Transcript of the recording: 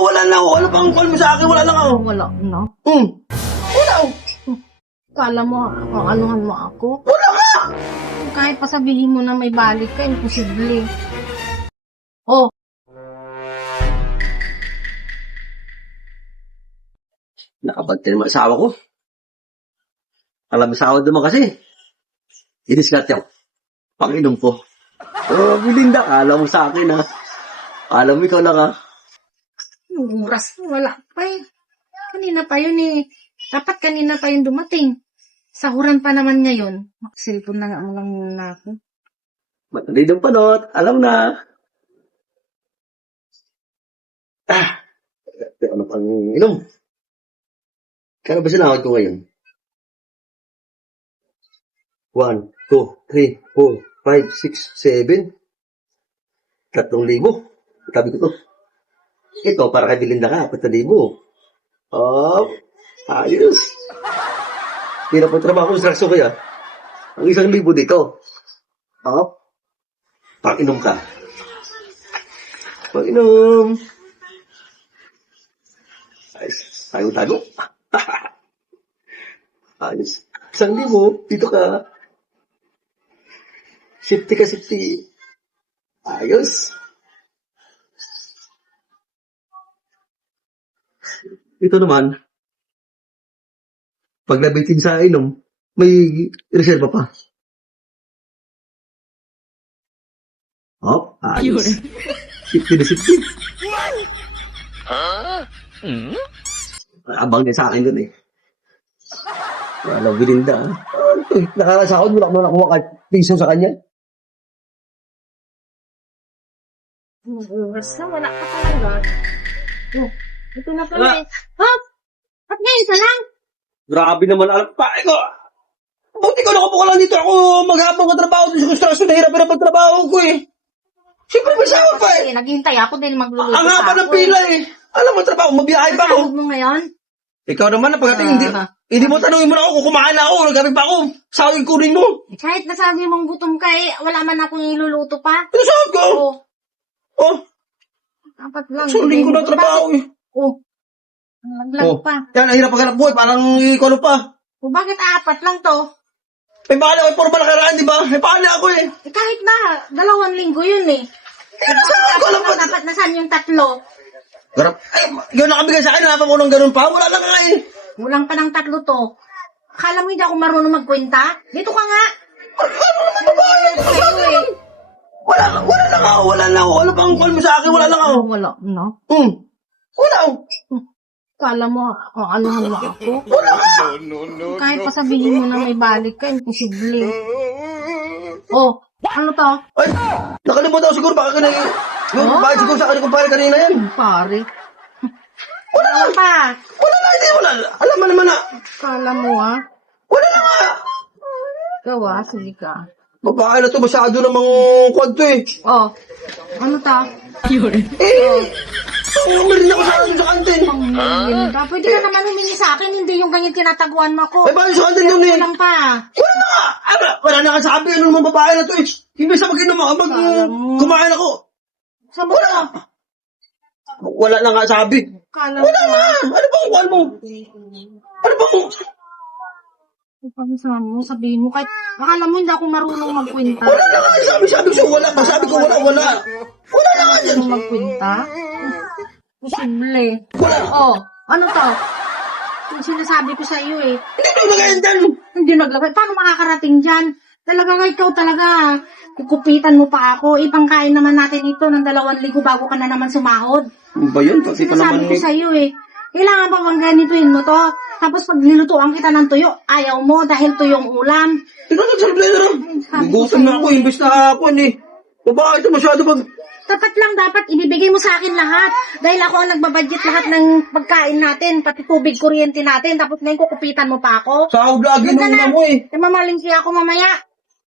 wala na ako. Ano bang call mo sa akin? Wala lang ako. Wala na. Wala ako. Kala mo, anuhan mo ako? Wala nga. Kahit pa sabihin mo na may balik ka, imposible. Oh, Nakabante naman asawa ko. Alam, asawa naman kasi. Idiskarte ako. Panginom ko. Oh, Belinda, alam mo sa akin ha. Alam mo ikaw lang ha. oras wala pa eh. Kanina pa yun eh. Dapat kanina pa yun dumating. Sahuran pa naman ngayon. Cellphone na nga lang muna ako. Matuloy ng panot. Alam na. Ano pang inom? Kano ba sinahod ko ngayon? 1, 2, 3, 4, 5, 6, 7. 3,000. Sabi ko to. Ito, para kay Belinda ka, 4,000. Oh, ayos. Hirap ang trabaho sa raso kaya. Ang 1,000 dito. Oh, pag-inom ka. Pag-inom. Ayos. Tago-tago. Ayos. 1,000, dito ka. Safety ka, safety. Ayos. Ito naman, pag nabitin sa inom, may reserva pa. Oh, ayos. Safety na safety. Abang din sa akin dun eh. Wala, Belinda. Nakakasakot mo lang mo nakuha kahit piso sa kanya. Oras na, wala pa talaga. Oh, ito na pala eh. Oh, ba't ngayon ka lang? Grabe naman alam pa. Ikaw, buti ko nakapuka lang dito ako maghapang ka trabaho sa construction. Nahirap-hirap ang trabaho ko eh. Siyempre may sawa pa eh. Naghihintay ako din magluluto Ang haba ng ako. pila eh. Alam mo trabaho, mabiyahe pa Sahod ako. mo ngayon? Ikaw naman na pagdating, hindi mo tanongin mo na ako kung kumain na ako, nagkabig pa ako. Sawig kunin mo. Kahit nasabi mong gutom ka eh, wala man akong iluluto pa. Ano sahod ko? Oh, Oh, dapat lang. suling ko na trabaho eh. Oh, naglag pa. Yan, ang hirap paghanap buhay, parang ikaw ano pa. O bakit apat lang to? May bahala ko, puro malakaraan, di ba? May bahala ako eh. Eh, kahit na, 2 linggo yun eh. Saan ko alam pa? Dapat nasaan yung 3? Garap, ay, ikaw nakabigay sa akin, hapang ko ng ganun pa, wala lang nga eh. Kulang pa ng 3 to. Akala mo hindi ako marunong magkwenta? Dito ka nga. Ano naman babae? Sa'yo eh. Wala lang ako. Ano bang call mo sa akin? Wala lang ako. Wala na. Wala ako. Kala mo, anuhan mo ako? Wala nga. Kahit pa sabihin mo na may balik ka, imposible. Oh, ano to? Ay, nakalimutan ako siguro, baka kanina. Yung bayad siguro sa akin kung pare kanina yan. Pare. Wala Ano nga. pa? Wala nga, hindi wala. Alam mo naman na. Kala mo ah. Wala na nga. Ikaw ah, sige ka. Babae na to, masyado namang kwento eh. Oh, ano to? Umarin ako sa akin sa kantin. Linda, pwede ka naman humingi sa akin, hindi yung ganyan tinataguan mo ako. May bayad sa kantin yun eh. Kulang pa. Wala na nga. Wala na nga sabi, ano naman babae na to eh. Hindi sa mag-inom ako, kumain ako. Sabi ko, Wala na nga sabi. kala Wala mo. na. Ano bang call mo? Ano bang... Pag-isama mo, sabihin mo, kahit akala mo hindi ako marunong magkwenta. Wala na nga. Sabi ko wala. Sabi ko wala. Wala na nga yan. Marunong magkwenta? Posible. Wala. Oh, ano to? Yung sinasabi ko sa iyo eh. Hindi ko nagayan dyan. Hindi naglagay. Paano makakarating dyan? Talaga ikaw talaga. Kukupitan mo pa ako. Ipangkain naman natin ito ng 2 linggo bago ka na naman sumahod. Ano ba yun? Kasi pa Sinasabi naman ko sa iyo eh. Kailangan pa bang ganituin mo to? Tapos pag nilutuan kita ng tuyo, ayaw mo dahil tuyong ulam. Ikaw nagsalblay na lang. Gugutom na ako. Imbes na ako eh. Babae ito masyado pag... Tapat lang dapat inibigay mo sa akin lahat. Dahil ako ang nagbabudget lahat ng pagkain natin, pati tubig, kuryente natin. Tapos ngayon kukupitan mo pa ako. Sahod lagi nung una mo eh. Mamaling siya ako mamaya.